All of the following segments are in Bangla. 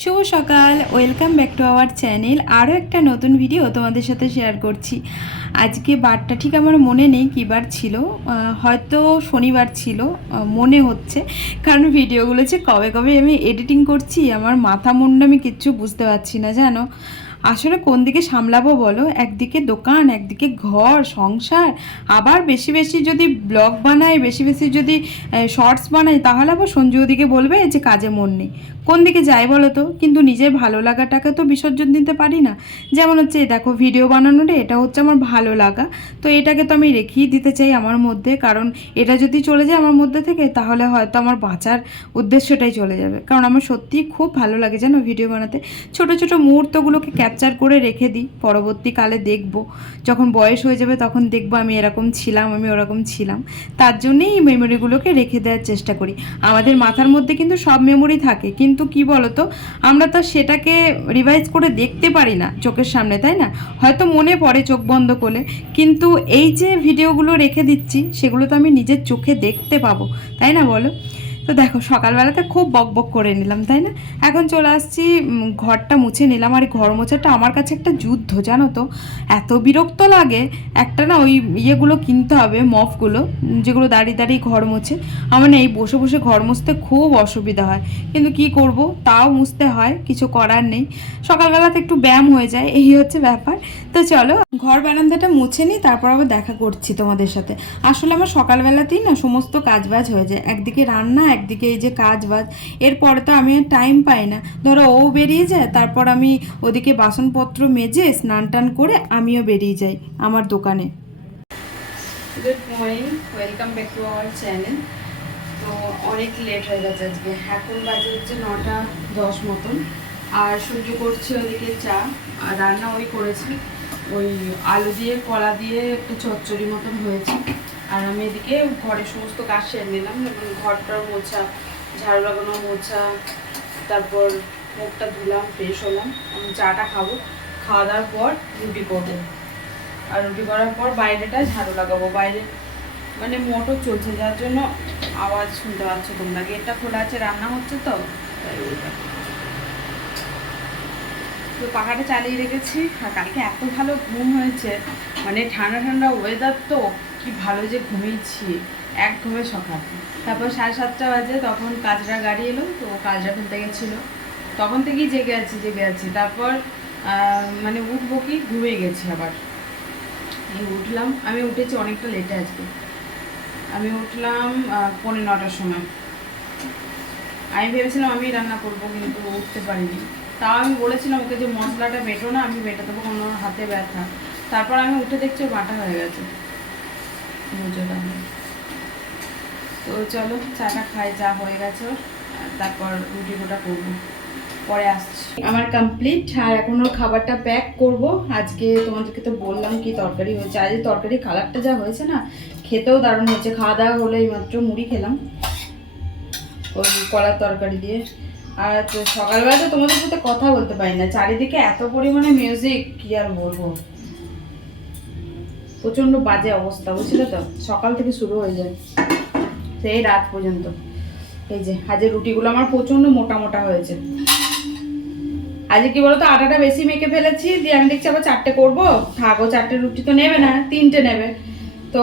শুভ সকাল, welcome back to our channel. আরও একটা নতুন ভিডিও তোমাদের সাথে শেয়ার করছি। আজকে বারটা ঠিক আমার মনে নেই কী বার ছিল, হয়তো শনিবার ছিল মনে হচ্ছে, কারণ ভিডিওগুলো যে কবে কবে আমি এডিটিং করছি আমার মাথা মুন্ডু আমি কিচ্ছু বুঝতে পারছি না জানো। আসলে কোন দিকে সামলাবো বলো, একদিকে দোকান, একদিকে ঘর সংসার, আবার বেশি বেশি যদি ব্লগ বানাই, বেশি বেশি যদি শর্টস বানাই, তাহলে আবার সঞ্জু ওদিকে বলবে যে কাজে মন নেই। কোন দিকে যাই বলো তো, কিন্তু নিজের ভালো লাগাটাকে তো বিসর্জন দিতে পারি না। যেমন হচ্ছে দেখো, ভিডিও বানানোটা এটা হচ্ছে আমার ভালো লাগা, তো এটাকে তো আমি রেখেই দিতে চাই আমার মধ্যে, কারণ এটা যদি চলে যায় আমার মধ্যে থেকে তাহলে হয়তো আমার বাঁচার উদ্দেশ্যটাই চলে যাবে। কারণ আমার সত্যিই খুব ভালো লাগে জানো ভিডিও বানাতে। ছোট ছোট মুহূর্তগুলোকে ক্যাপচার করে রেখে দিই, পরবর্তীকালে দেখবো, যখন বয়স হয়ে যাবে তখন দেখবো আমি এরকম ছিলাম, আমি ওরকম ছিলাম। তার জন্যেই এই মেমোরিগুলোকে রেখে দেওয়ার চেষ্টা করি। আমাদের মাথার মধ্যে কিন্তু সব মেমোরি থাকে, কিন্তু কি বলতো, আমরা তো সেটাকে রিভাইজ করে দেখতে পারি না চোখের সামনে, তাই না? হয়তো মনে পড়ে চোখ বন্ধ করলে, কিন্তু এই যে ভিডিওগুলো রেখে দিচ্ছি সেগুলো তো আমি নিজের চোখে দেখতে পাবো, তাই না বলো? তো দেখো, সকালবেলাতে খুব বক বক করে নিলাম, তাই না? এখন চলে আসছি, ঘরটা মুছে নিলাম। আর ঘর মোছাটা আমার কাছে একটা যুদ্ধ জানো তো, এত বিরক্ত লাগে। একটা না ওই ইয়েগুলো কিনতে হবে, মফগুলো, যেগুলো দাঁড়িয়ে দাঁড়িয়ে ঘর মোছে। আমার না এই বসে বসে ঘর মুছতে খুব অসুবিধা হয়, কিন্তু কি করব, তাও মুছতে হয়, কিছু করার নেই। সকালবেলাতে একটু ব্যায়াম হয়ে যায়, এই হচ্ছে ব্যাপার। তো চলো ঘর বারান্দাটা মুছে নিই, তারপর আবার দেখা করছি তোমাদের সাথে। আসলে আমার সকালবেলাতেই না সমস্ত কাজবাজ হয়ে যায়, একদিকে রান্না, একদিকে এই যে কাজবাজ, এরপরে তো আমি আর টাইম পাই না। ধরো ও বেরিয়ে যায়, তারপর আমি ওদিকে বাসনপত্র মেজে স্নান টান করে আমিও বেরিয়ে যাই আমার দোকানে। Good morning, welcome back to our channel. তো অনেক লেট হয়ে গেছে আজকে, এখন বাজে হচ্ছে 9:10 মতন। আর সহ্য করছে ওদিকে চা, আর রান্না ওই করেছি, ওই আলু দিয়ে কলা দিয়ে একটু চচ্চড়ি মতন হয়েছে। আর আমি এদিকে ঘরের সমস্ত কাজ সেরে নিলাম, যেমন ঘরটার মোছা, ঝাড়ু লাগানো, মোছা, তারপর মুখটা ধুলাম, ফ্রেশ হলাম। আমি চাটা খাবো, খাওয়া দাওয়ার পর রুটি করবো। আর রুটি করার পর বাইরেটা ঝাড়ু লাগাবো। বাইরে মানে মোটর চলছে, যার জন্য আওয়াজ শুনতে পাচ্ছ তোমরা। গেটটা খোলা আছে, রান্না হচ্ছে তো তাই ওইটা। তো পাখাটা চালিয়ে রেখেছি। আর কালকে এত ভালো ঘুম হয়েছে, মানে ঠান্ডা ঠান্ডা ওয়েদার, তো কি ভালো যে ঘুমিয়েছি এক ঘুমে সকাল। তারপর 7:30 বাজে, তখন কাজরা গাড়ি এলো, তো কাজরা ফেলতে গেছিলো, তখন থেকেই জেগে আছি। তারপর মানে উঠবো কি, ঘুমিয়ে গেছি আবার। উঠলাম, আমি উঠেছি অনেকটা লেটে আজকে। আমি উঠলাম 9:45 সময়। আমি ভেবেছিলাম আমি রান্না করবো, কিন্তু উঠতে পারিনি। তাও আমি বলেছিলাম ওকে যে মশলাটা বেটো না, আমি বেটে দেবো, কোনো হাতে ব্যথা। তারপর আমি উঠে দেখছি বাটা হয়ে গেছে। তো চলো চাটা খাই, যা হয়ে গেছে ওর। তারপর রুটি গোটা করবো, পরে আসছি। আমার কমপ্লিট, আর এখন ওর খাবারটা প্যাক করব। আজকে তোমাদেরকে তো বললাম কি তরকারি হয়েছে। আজ তরকারি কালারটা যা হয়েছে না, খেতেও দারুণ হয়েছে। খাওয়া দাওয়া হলো, এইমাত্র মুড়ি খেলাম ওই কলার তরকারি দিয়ে। আর সকালবেলা তো তোমাদের সাথে কথা বলতে পারি না, চারিদিকে এত পরিমাণে মিউজিক, কি আর বলবো। প্রচন্ড বাজে অবস্থা, বুঝলে তো, সকাল থেকে শুরু হয়ে যায় সেই রাত পর্যন্ত। এই যে আজকে রুটিগুলো আমার প্রচন্ড মোটা মোটা হয়েছে। আজকে কি বলতো, আটাটা বেশি মেখে ফেলেছি, দিয়ে আমি দেখছি আবার 4টে করবো। থাকো, 4টে রুটি তো নেবে না, 3টে নেবে। তো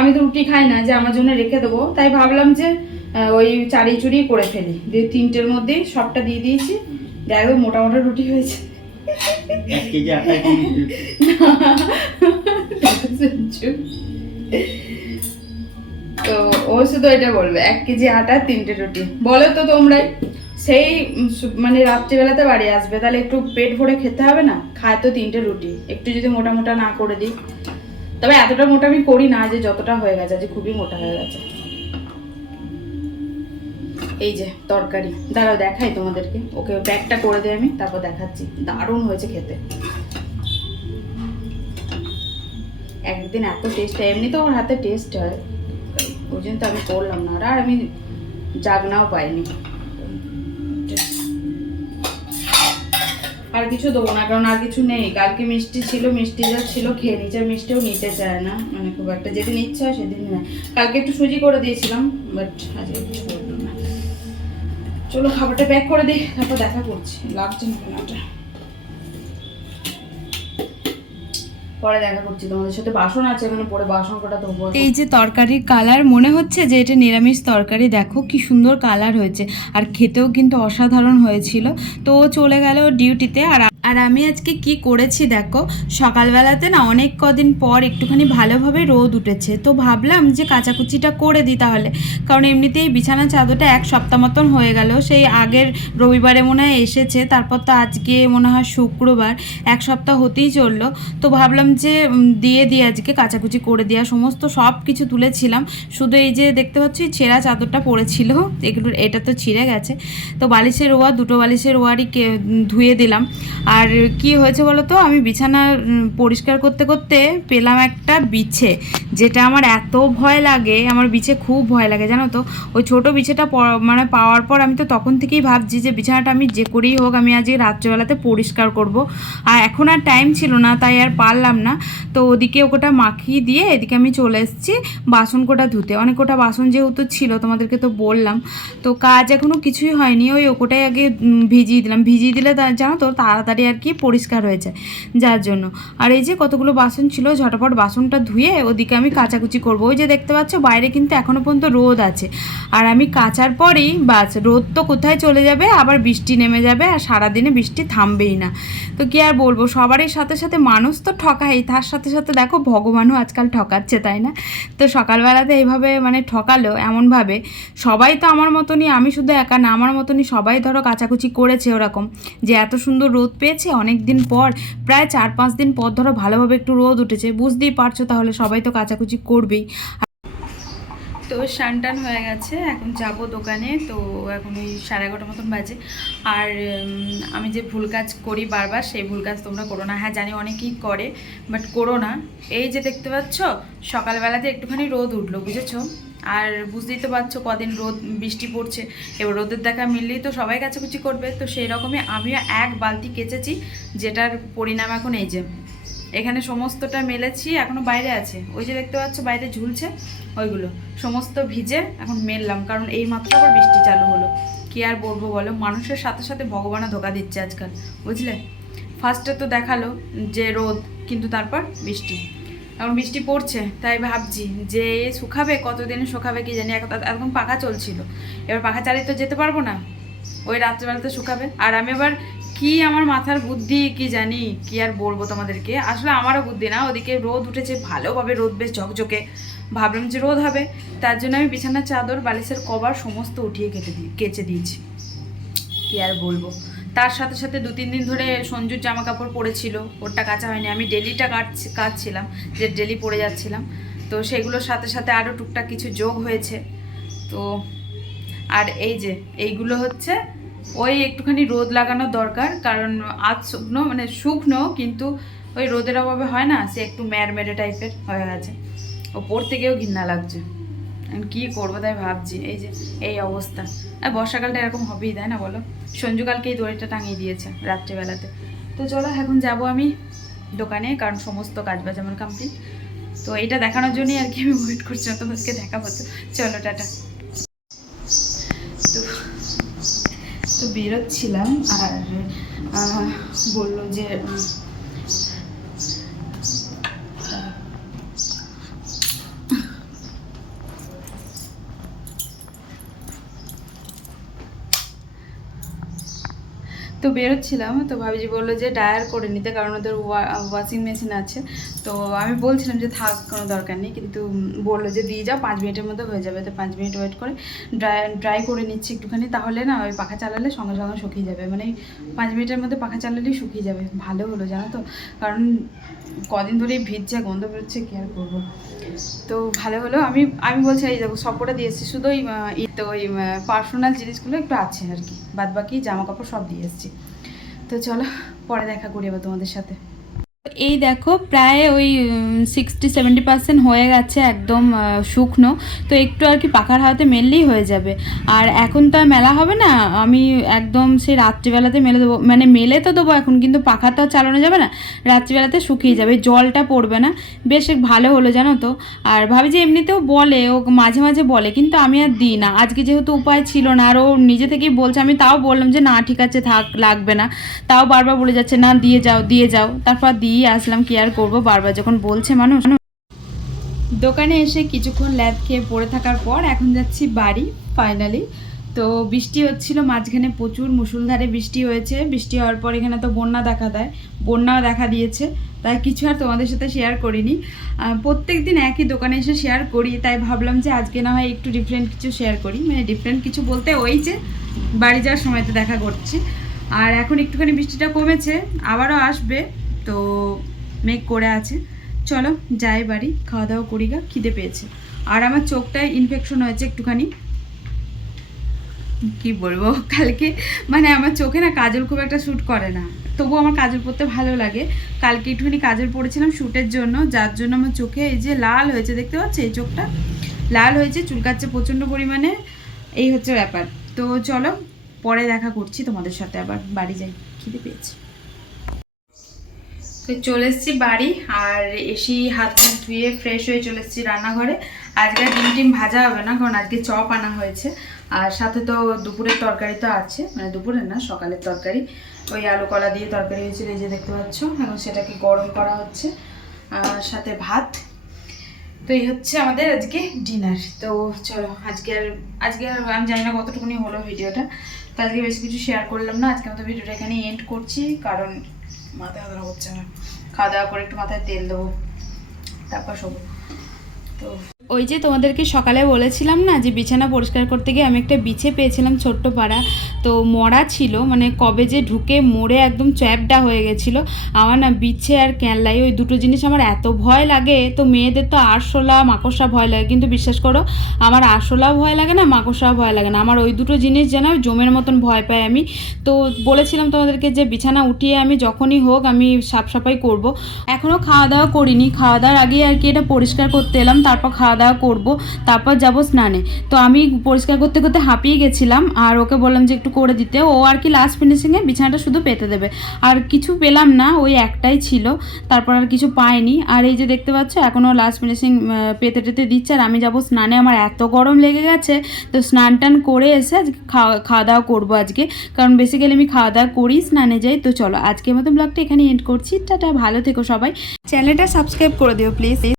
আমি তো রুটি খাই না, যে আমার জন্য রেখে দেবো, তাই ভাবলাম যে ওই চারি চুরি করে ফেলি, দিয়ে 3টের মধ্যেই সবটা দিয়ে দিয়েছি। দেখো মোটা মোটা রুটি হয়েছে। 1 কেজি আটা তো ও শুধু এটা বলবে 1 কেজি আটা 3টে রুটি। বলো তো তোমরাই, সেই মানে রাত্রিবেলাতে বাড়ি আসবে, তাহলে একটু পেট ভরে খেতে হবে না? খায় তো 3টে রুটি, একটু যদি মোটা মোটা না করে দিই। তবে এতটা মোটা আমি করি না, যে যতটা হয়ে গেছে যে খুবই মোটা হয়ে গেছে। এই যে তরকারি, দাঁড়াও দেখাই তোমাদেরকে, ওকে প্যাকটা করে দিই আমি, তারপর দেখাচ্ছি। দারুণ হয়েছে খেতে, একদিন এত টেস্ট, এমনি তো ওর হাতে টেস্ট হয়, ওই জন্য তো আমি করলাম না। আর আমি জাগনাও পাইনি। আর কিছু দেবো না, কারণ আর কিছু নেই। কালকে মিষ্টি ছিল, মিষ্টি যা ছিল খেয়ে নিচ্ছে, মিষ্টিও নিতে চায় না, মানে খুব একটা। যেদিন ইচ্ছা হয় সেদিন না। কালকে একটু সুজি করে দিয়েছিলাম, বাট আজকে কিছু করলাম না। চলো খাবারটা প্যাক করে দিই, তারপর দেখা করছি। লাগছে না কেনাটা, পরে দেখা করছি তোমাদের সাথে। বাসন আছে এখানে, পরে বাসন কটা ধোবো। এই যে তরকারির কালার, মনে হচ্ছে যে এটা নিরামিষ তরকারি। দেখো কি সুন্দর কালার হয়েছে, আর খেতেও কিন্তু অসাধারণ হয়েছিল। তো ও চলে গেল ডিউটিতে। আর আমি আজকে কি করেছি দেখো, সকালবেলাতে না অনেক কদিন পর একটুখানি ভালোভাবে রোদ উঠেছে, তো ভাবলাম যে কাচাকুচিটা করে দিই তাহলে। কারণ এমনিতেই বিছানা চাদরটা এক সপ্তাহ মতন হয়ে গেল, সেই আগের রবিবারে মনে হয় এসেছে, তারপর তো আজকে মনে হয় শুক্রবার, এক সপ্তাহ হতেই চললো। তো ভাবলাম যে দিয়ে দিয়ে আজকে কাচাকুচি করে দেওয়া, সমস্ত সব কিছু তুলেছিলাম। শুধু এই যে দেখতে পাচ্ছি ছেঁড়া চাদরটা পড়েছিল, এগুলো এটা তো ছিঁড়ে গেছে। তো বালিশের ওয়ার, দুটো বালিশের ওয়ারই ধুয়ে দিলাম। আর কি হয়েছে বলো তো, আমি বিছানা পরিষ্কার করতে করতে পেলাম একটা বিছে, যেটা আমার এত ভয় লাগে, আমার বিছে খুব ভয় লাগে জানো তো। ওই ছোটো বিছেটা মানে পাওয়ার পর আমি তো তখন থেকেই ভাবছি যে বিছানাটা আমি যে করেই হোক আমি আজকে রাত্রেবেলাতে পরিষ্কার করব। আর এখন আর টাইম ছিল না, তাই আর পারলাম না। তো ওদিকে ওটা মাখিয়ে দিয়ে এদিকে আমি চলে এসেছি বাসন কোটা ধুতে। অনেক কোটা বাসন যেহেতু ছিল, তোমাদেরকে তো বললাম। তো কাজ এখনও কিছুই হয়নি, ওই ওটাই আগে ভিজিয়ে দিলাম। ভিজিয়ে দিলে জানো তো তাড়াতাড়ি আর কি পরিষ্কার হয়ে যায়, যার জন্য। আর এই যে কতগুলো বাসন ছিল, ঝটপট বাসনটা ধুয়ে ওদিকে আমি কাচাকুচি করবো। ওই যে দেখতে পাচ্ছ বাইরে কিন্তু এখনও পর্যন্ত রোদ আছে, আর আমি কাচার পরেই বাস রোদ তো কোথায় চলে যাবে, আবার বৃষ্টি নেমে যাবে, আর সারাদিনে বৃষ্টি থামবেই না। তো কি আর বলবো, সবারই সাথে সাথে মানুষ তো ঠকাই, তার সাথে সাথে দেখো ভগবানও আজকাল ঠকাচ্ছে, তাই না? তো সকালবেলাতে এইভাবে মানে ঠকালো এমনভাবে, সবাই তো আমার মতনই, আমি শুধু একা না, আমার মতনই সবাই ধরো কাচাকুচি করেছে ওরকম, যে এত সুন্দর রোদ পেয়েছে অনেক দিন পর, প্রায় 4-5 দিন পর ধরো ভালোভাবে একটু রোদ উঠেছে, বুঝতেই পারছো, তাহলে সবাই তো কাচাকুচি করবেই। তো স্নান হয়ে গেছে, এখন যাব দোকানে। তো এখন ওই 11:30 মতন বাজে। আর আমি যে ভুল কাজ করি বারবার, সেই ভুল কাজ তোমরা করো না। হ্যাঁ জানি অনেকেই করে, বাট করো না। এই যে দেখতে পাচ্ছ সকালবেলাতে একটুখানি রোদ উঠলো, বুঝেছো? আর বুঝতেই তো পারছো কদিন রোদ বৃষ্টি পড়ছে, এবার রোদের দেখা মিললেই তো সবাই কাচাকুচি করবে। তো সেই রকমই আমিও এক বালতি কেচেছি, যেটার পরিণাম এখন এই যে এখানে সমস্তটা মেলেছি, এখনও বাইরে আছে। ওই যে দেখতে পাচ্ছ বাইরে ঝুলছে, ওইগুলো সমস্ত ভিজে এখন মেললাম, কারণ এই মাত্র আবার বৃষ্টি চালু হলো। কি আর বলবো বলো, মানুষের সাথে সাথে ভগবানও ধোকা দিচ্ছে আজকাল, বুঝলে? ফার্স্টে তো দেখালো যে রোদ, কিন্তু তারপর বৃষ্টি। এখন বৃষ্টি পড়ছে, তাই ভাবছি যে শুকাবে, কতদিনে শুকাবে কি জানি। এখন পাখা চলছিল, এবার পাখা চালিয়ে তো যেতে পারবো না, ওই রাত্রেবেলাতে শুকাবে। আর আমি এবার কি আমার মাথার বুদ্ধি কি জানি, কি আর বলবো তোমাদেরকে, আসলে আমারও বুদ্ধি না। ওদিকে রোদ উঠেছে ভালোভাবে, রোদ বেশ ঝকঝকে, ভাবলাম যে রোদ হবে, তার জন্য আমি বিছানার চাদর বালিশের কভার সমস্ত উঠিয়ে কেচে দিয়েছি। কি আর বলবো, তার সাথে সাথে 2-3 দিন ধরে সঞ্জুর জামা কাপড় পরেছিল, ওরটা কাচা হয়নি। আমি ডেলিটা কাচছিলাম, যে ডেলি পরে যাচ্ছিলাম, তো সেগুলোর সাথে সাথে আরও টুকটাক কিছু যোগ হয়েছে। তো আর এই যে এইগুলো হচ্ছে ওই একটুখানি রোদ লাগানো দরকার, কারণ আজ শুকনো মানে শুকনো, কিন্তু ওই রোদের অভাবে হয় না, সে একটু ম্যাড়মেড়ে টাইপের হয়ে গেছে, ও পরতে গিয়েও ঘৃণা লাগছে। আমি কী করবো তাই ভাবছি, এই যে এই অবস্থা। আর বর্ষাকালটা এরকম হবেই, তাই না বলো? সঞ্জুকালকে এই দড়িটা টাঙিয়ে দিয়েছে রাত্রেবেলাতে। তো চলো এখন যাব আমি দোকানে, কারণ সমস্ত কাজবাজ আমার কমপ্লিট। তো এটা দেখানোর জন্যই আর কি আমি ওয়েট করছি, তোমাদেরকে দেখাবো। তো চলো টাটা। তো তো বেরোচ্ছিলাম, আর বললো যে তো বেরোচ্ছিলাম, তো ভাবিজি বললো যে ডায়ার করে নিতে, কারণ ওদের ওয়াশিং মেশিন আছে। তো আমি বলছিলাম যে থাক, কোনো দরকার নেই, কিন্তু বললো যে দিয়ে যাও, 5 মিনিটের মধ্যে হয়ে যাবে। তো 5 মিনিট ওয়েট করে ড্রাই করে নিচ্ছি একটুখানি, তাহলে না ওই পাখা চালালে সঙ্গে সঙ্গে শুকিয়ে যাবে, মানে 5 মিনিটের মধ্যে পাখা চালালেই শুকিয়ে যাবে। ভালো হলো জানো তো, কারণ কদিন ধরেই ভিজছে, গন্ধ বেরোচ্ছে, কী আর করবো। তো ভালো হলো। আমি বলছি এই দেখো সবকটা দিয়ে এসেছি, শুধু ওই পার্সোনাল জিনিসগুলো একটু আছে আর কি, বাদ বাকি জামা কাপড় সব দিয়ে এসেছি। তো চলো পরে দেখা করি আবার তোমাদের সাথে। এই দেখো প্রায় ওই 60-70% হয়ে গেছে একদম শুকনো, তো একটু আর কি পাখার হাওয়াতে মেললেই হয়ে যাবে। আর এখন তো আর মেলা হবে না, আমি একদম সেই রাত্রিবেলাতে মেলে দেবো, মানে মেলে তো দেবো এখন, কিন্তু পাখা তো আর চালানো যাবে না, রাত্রিবেলাতে শুকিয়ে যাবে, জলটা পড়বে না। বেশ ভালো হলো জানো তো। আর ভাবি যে এমনিতেও বলে, ও মাঝে মাঝে বলে, কিন্তু আমি আর দিই না। আজকে যেহেতু উপায় ছিল না, আর ও নিজে থেকেই বলছে, আমি তাও বললাম যে না ঠিক আছে থাক, লাগবে না, তাও বারবার বলে যাচ্ছে না দিয়ে যাও দিয়ে যাও, তারপর দিয়ে আসলাম, কি আর করবো, বারবার যখন বলছে মানুষ। দোকানে এসে কিছুক্ষণ ল্যাদ খেয়ে পড়ে থাকার পর এখন যাচ্ছি বাড়ি ফাইনালি। তো বৃষ্টি হচ্ছিল মাঝখানে, প্রচুর মুষলধারে বৃষ্টি হয়েছে। বৃষ্টি হওয়ার পর এখানে তো বন্যা দেখা দেয়, বন্যাও দেখা দিয়েছে, তাই কিছু আর তোমাদের সাথে শেয়ার করিনি। প্রত্যেক দিন একই দোকানে এসে শেয়ার করি, তাই ভাবলাম যে আজকে না হয় একটু ডিফারেন্ট কিছু শেয়ার করি। মানে ডিফারেন্ট কিছু বলতে ওই যে বাড়ি যাওয়ার সময় তো দেখা করছি। আর এখন একটুখানি বৃষ্টিটা কমেছে, আবারও আসবে, তো মেঘ করে আছে। চলো যাই বাড়ি, খাওয়া দাওয়া করি গা, খিদে পেয়েছে। আর আমার চোখটায় ইনফেকশন হয়েছে একটুখানি, কি বলবো কালকে, মানে আমার চোখে না কাজল খুব একটা শ্যুট করে না, তবু আমার কাজল পরতে ভালো লাগে। কালকে একটুখানি কাজল পরেছিলাম শ্যুটের জন্য, যার জন্য আমার চোখে এই যে লাল হয়েছে, দেখতে পাচ্ছ এই চোখটা লাল হয়েছে, চুলকাচ্ছে প্রচণ্ড পরিমাণে, এই হচ্ছে ব্যাপার। তো চলো পরে দেখা করছি তোমাদের সাথে, আবার বাড়ি যাই, খিদে পেয়েছে। তো চলে এসেছি বাড়ি, আর এসেই হাত মুখ ধুয়ে ফ্রেশ হয়ে চলে এসেছি রান্নাঘরে। আজকে ডিম ভাজা হবে না, কারণ আজকে চপ আনা হয়েছে, আর সাথে তো দুপুরের তরকারি তো আছে, মানে দুপুরের না সকালের তরকারি, ওই আলু কলা দিয়ে তরকারি হয়েছিল, এই যে দেখতে পাচ্ছ, এখন সেটাকে গরম করা হচ্ছে, আর সাথে ভাত। তো এই হচ্ছে আমাদের আজকে ডিনার। তো চলো আজকে আর আমি জানি না কতটুকুনি হলো ভিডিওটা, তো আজকে বেশি কিছু শেয়ার করলাম না। আজকে আমাদের ভিডিওটা এখানে এন্ড করছি, কারণ মাথায় ধরা হচ্ছে না, খাওয়া দাওয়া করে একটু মাথায় তেল দেবো, তারপর শোবো। তো ওই যে তোমাদেরকে সকালে বলেছিলাম না যে বিছানা পরিষ্কার করতে গিয়ে আমি একটা বিছে পেয়েছিলাম ছোট্ট পাড়া, তো মরা ছিল, মানে কবে যে ঢুকে মরে একদম চ্যাপটা হয়ে গেছিলো। আমার না বিছে আর ক্যানলাই ওই দুটো জিনিস আমার এত ভয় লাগে। তো মেয়েদের তো আরশোলা মাকড়সা ভয় লাগে, কিন্তু বিশ্বাস করো আমার আরশোলাও ভয় লাগে না, মাকড়সাও ভয় লাগে না, আমার ওই দুটো জিনিস যেন জমের মতন ভয় পাই আমি। তো বলেছিলাম তোমাদেরকে যে বিছানা উঠিয়ে আমি যখনই হোক আমি সাফ সাফাই করবো। এখনও খাওয়া দাওয়া করিনি, খাওয়া দাওয়ার আগে আর কি এটা পরিষ্কার করতে এলাম, তারপর খাওয়া দাওয়া করবো, তারপর যাব স্নানে। তো আমি পরিষ্কার করতে করতে হাঁপিয়ে গেছিলাম, আর ওকে বললাম যে একটু করে দিতে, ও আর কি লাস্ট ফিনিশিংয়ে বিছানাটা শুধু পেতে দেবে, আর কিছু পেলাম না, ওই একটাই ছিল, তারপর আর কিছু পাইনি। আর এই যে দেখতে পাচ্ছ এখনও লাস্ট ফিনিশিং পেতে টেতে দিচ্ছে, আর আমি যাব স্নানে, আমার এত গরম লেগে গেছে। তো স্নান টান করে এসে আজকে খাওয়া দাওয়া করবো আজকে, কারণ বেসিক্যালি আমি খাওয়া দাওয়া করি স্নানে যাই। তো চলো আজকের মতো ব্লগটা এখানে এন্ড করছি, টাটা, ভালো থেকো সবাই, চ্যানেলটা সাবস্ক্রাইব করে দিও প্লিজ।